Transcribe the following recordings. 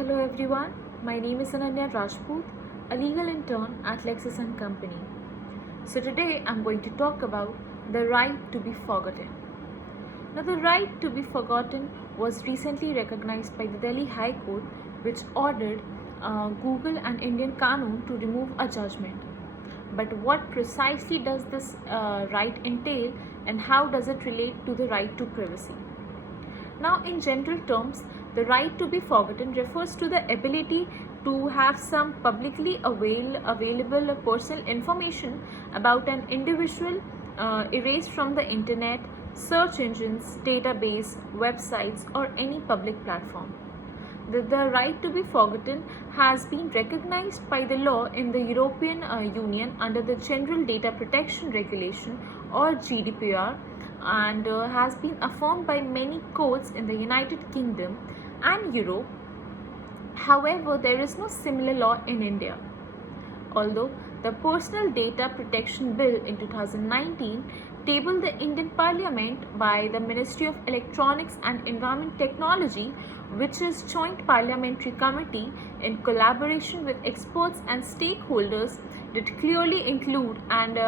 Hello everyone, my name is Ananya Rajput, a legal intern at Lexis & Company. So today I'm going to talk about the right to be forgotten. Now the right to be forgotten was recently recognized by the Delhi High Court, which ordered Google and Indian Qanun to remove a judgment. But what precisely does this right entail, and how does it relate to the right to privacy? Now, in general terms, the right to be forgotten refers to the ability to have some publicly available personal information about an individual erased from the internet, search engines, database, websites, or any public platform. The right to be forgotten has been recognized by the law in the European Union under the General Data Protection Regulation or GDPR, and has been affirmed by many courts in the United Kingdom and Europe. However, there is no similar law in India. Although the Personal Data Protection Bill in 2019 tabled the Indian Parliament by the Ministry of Electronics and Environment Technology, which is Joint Parliamentary Committee in collaboration with experts and stakeholders, did clearly include and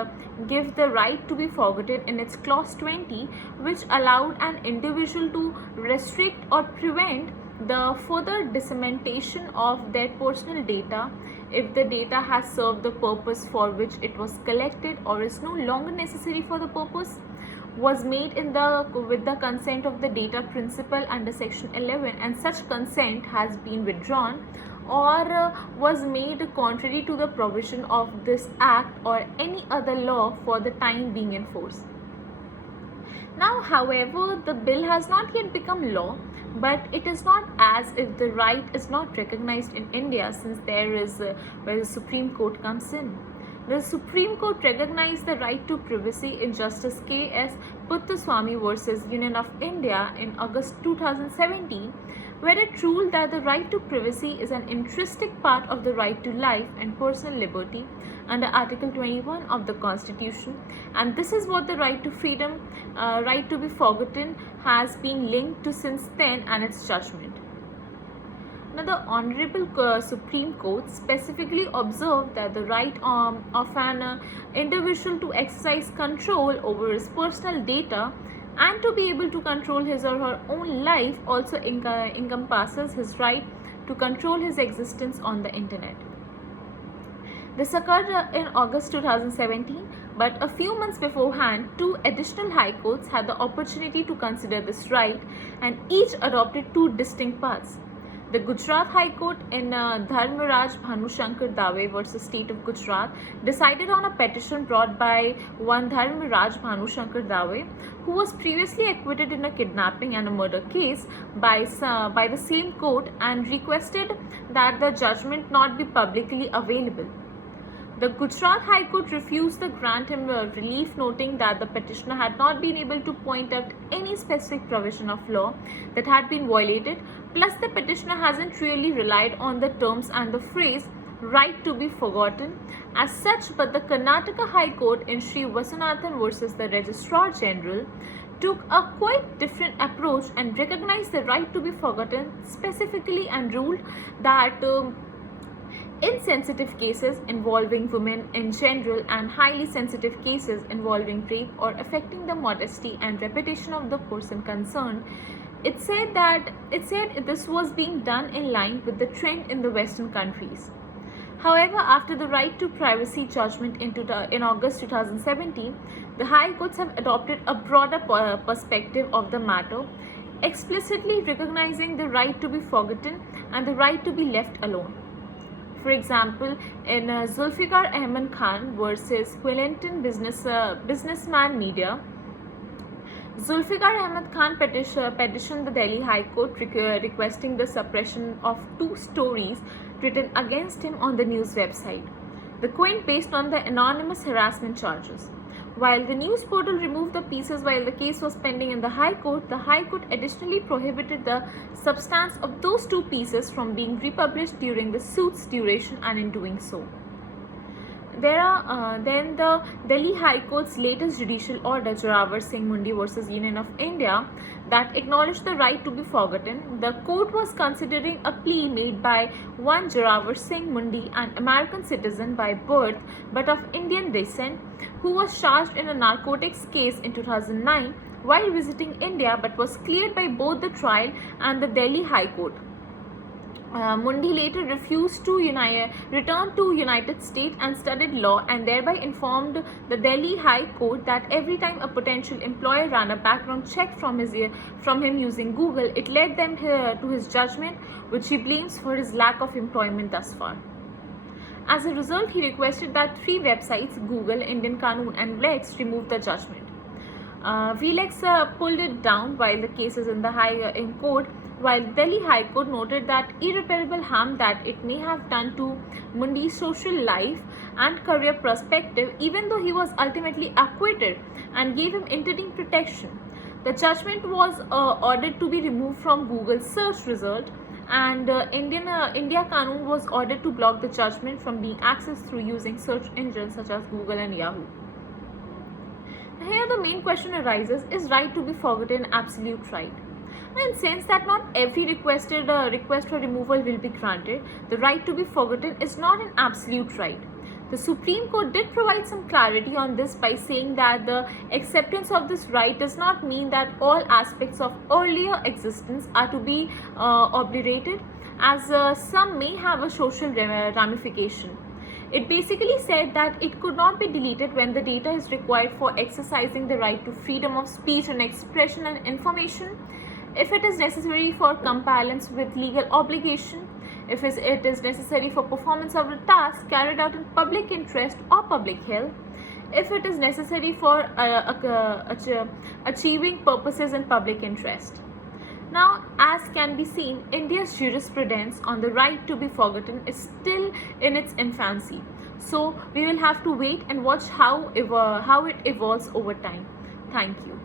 give the right to be forgotten in its clause 20, which allowed an individual to restrict or prevent the further dissemination of their personal data if the data has served the purpose for which it was collected or is no longer necessary for the purpose, was made with the consent of the data principal under section 11, and such consent has been withdrawn, or was made contrary to the provision of this act or any other law for the time being in force. Now, however, the bill has not yet become law, but it is not as if the right is not recognized in India, since there is where the Supreme Court comes in. The Supreme Court recognized the right to privacy in Justice K.S. Puttaswamy versus Union of India in August 2017, where it ruled that the right to privacy is an intrinsic part of the right to life and personal liberty under Article 21 of the Constitution, and this is what the right to freedom, right to be forgotten, has been linked to since then and its judgment. Now, the Honorable Supreme Court specifically observed that the right of an individual to exercise control over his personal data and to be able to control his or her own life also encompasses his right to control his existence on the internet. This occurred in August 2017, but a few months beforehand, two additional high courts had the opportunity to consider this right, and each adopted two distinct paths. The Gujarat High Court in Dharmaraj Bhanushankar Dave versus State of Gujarat decided on a petition brought by one Dharmaraj Bhanushankar Dave, who was previously acquitted in a kidnapping and a murder case by the same court, and requested that the judgment not be publicly available. The Gujarat High Court refused to grant him relief, noting that the petitioner had not been able to point out any specific provision of law that had been violated, plus the petitioner hasn't really relied on the terms and the phrase right to be forgotten as such. But the Karnataka High Court in Sri Vasunathan versus the Registrar General took a quite different approach and recognized the right to be forgotten specifically, and ruled that in sensitive cases involving women in general and highly sensitive cases involving rape or affecting the modesty and reputation of the person concerned, it said this was being done in line with the trend in the Western countries. However, after the right to privacy judgment in August 2017, the High Courts have adopted a broader perspective of the matter, explicitly recognizing the right to be forgotten and the right to be left alone. For example, in Zulfikar Ahmed Khan versus Quillenton Businessman Media, Zulfikar Ahmed Khan petitioned the Delhi High Court requesting the suppression of two stories written against him on the news website, The Quint, based on the anonymous harassment charges. While the news portal removed the pieces while the case was pending in the High Court additionally prohibited the substance of those two pieces from being republished during the suit's duration, and in doing so, Then the Delhi High Court's latest judicial order, Joravar Singh Mundi versus Union of India, that acknowledged the right to be forgotten. The court was considering a plea made by one Joravar Singh Mundi, an American citizen by birth but of Indian descent, who was charged in a narcotics case in 2009 while visiting India but was cleared by both the trial and the Delhi High Court. Mundi later refused to return to United States and studied law, and thereby informed the Delhi High Court that every time a potential employer ran a background check from him using Google, it led them to his judgment, which he blames for his lack of employment thus far. As a result, he requested that 3 websites, Google, Indian Qanun, and Lex, remove the judgment. VLEX pulled it down while the case is in court, while Delhi High Court noted that irreparable harm that it may have done to Mundi's social life and career perspective, even though he was ultimately acquitted, and gave him interim protection. The judgment was ordered to be removed from Google's search result, and India Qanun was ordered to block the judgment from being accessed through using search engines such as Google and Yahoo. Here the main question arises, is right to be forgotten an absolute right? In the sense that not every request for removal will be granted, the right to be forgotten is not an absolute right. The Supreme Court did provide some clarity on this by saying that the acceptance of this right does not mean that all aspects of earlier existence are to be obliterated, as some may have a social ramification. It basically said that it could not be deleted when the data is required for exercising the right to freedom of speech and expression and information, if it is necessary for compliance with legal obligation, if it is necessary for performance of a task carried out in public interest or public health, if it is necessary for achieving purposes in public interest. Now, as can be seen, India's jurisprudence on the right to be forgotten is still in its infancy. So, we will have to wait and watch how it evolves over time. Thank you.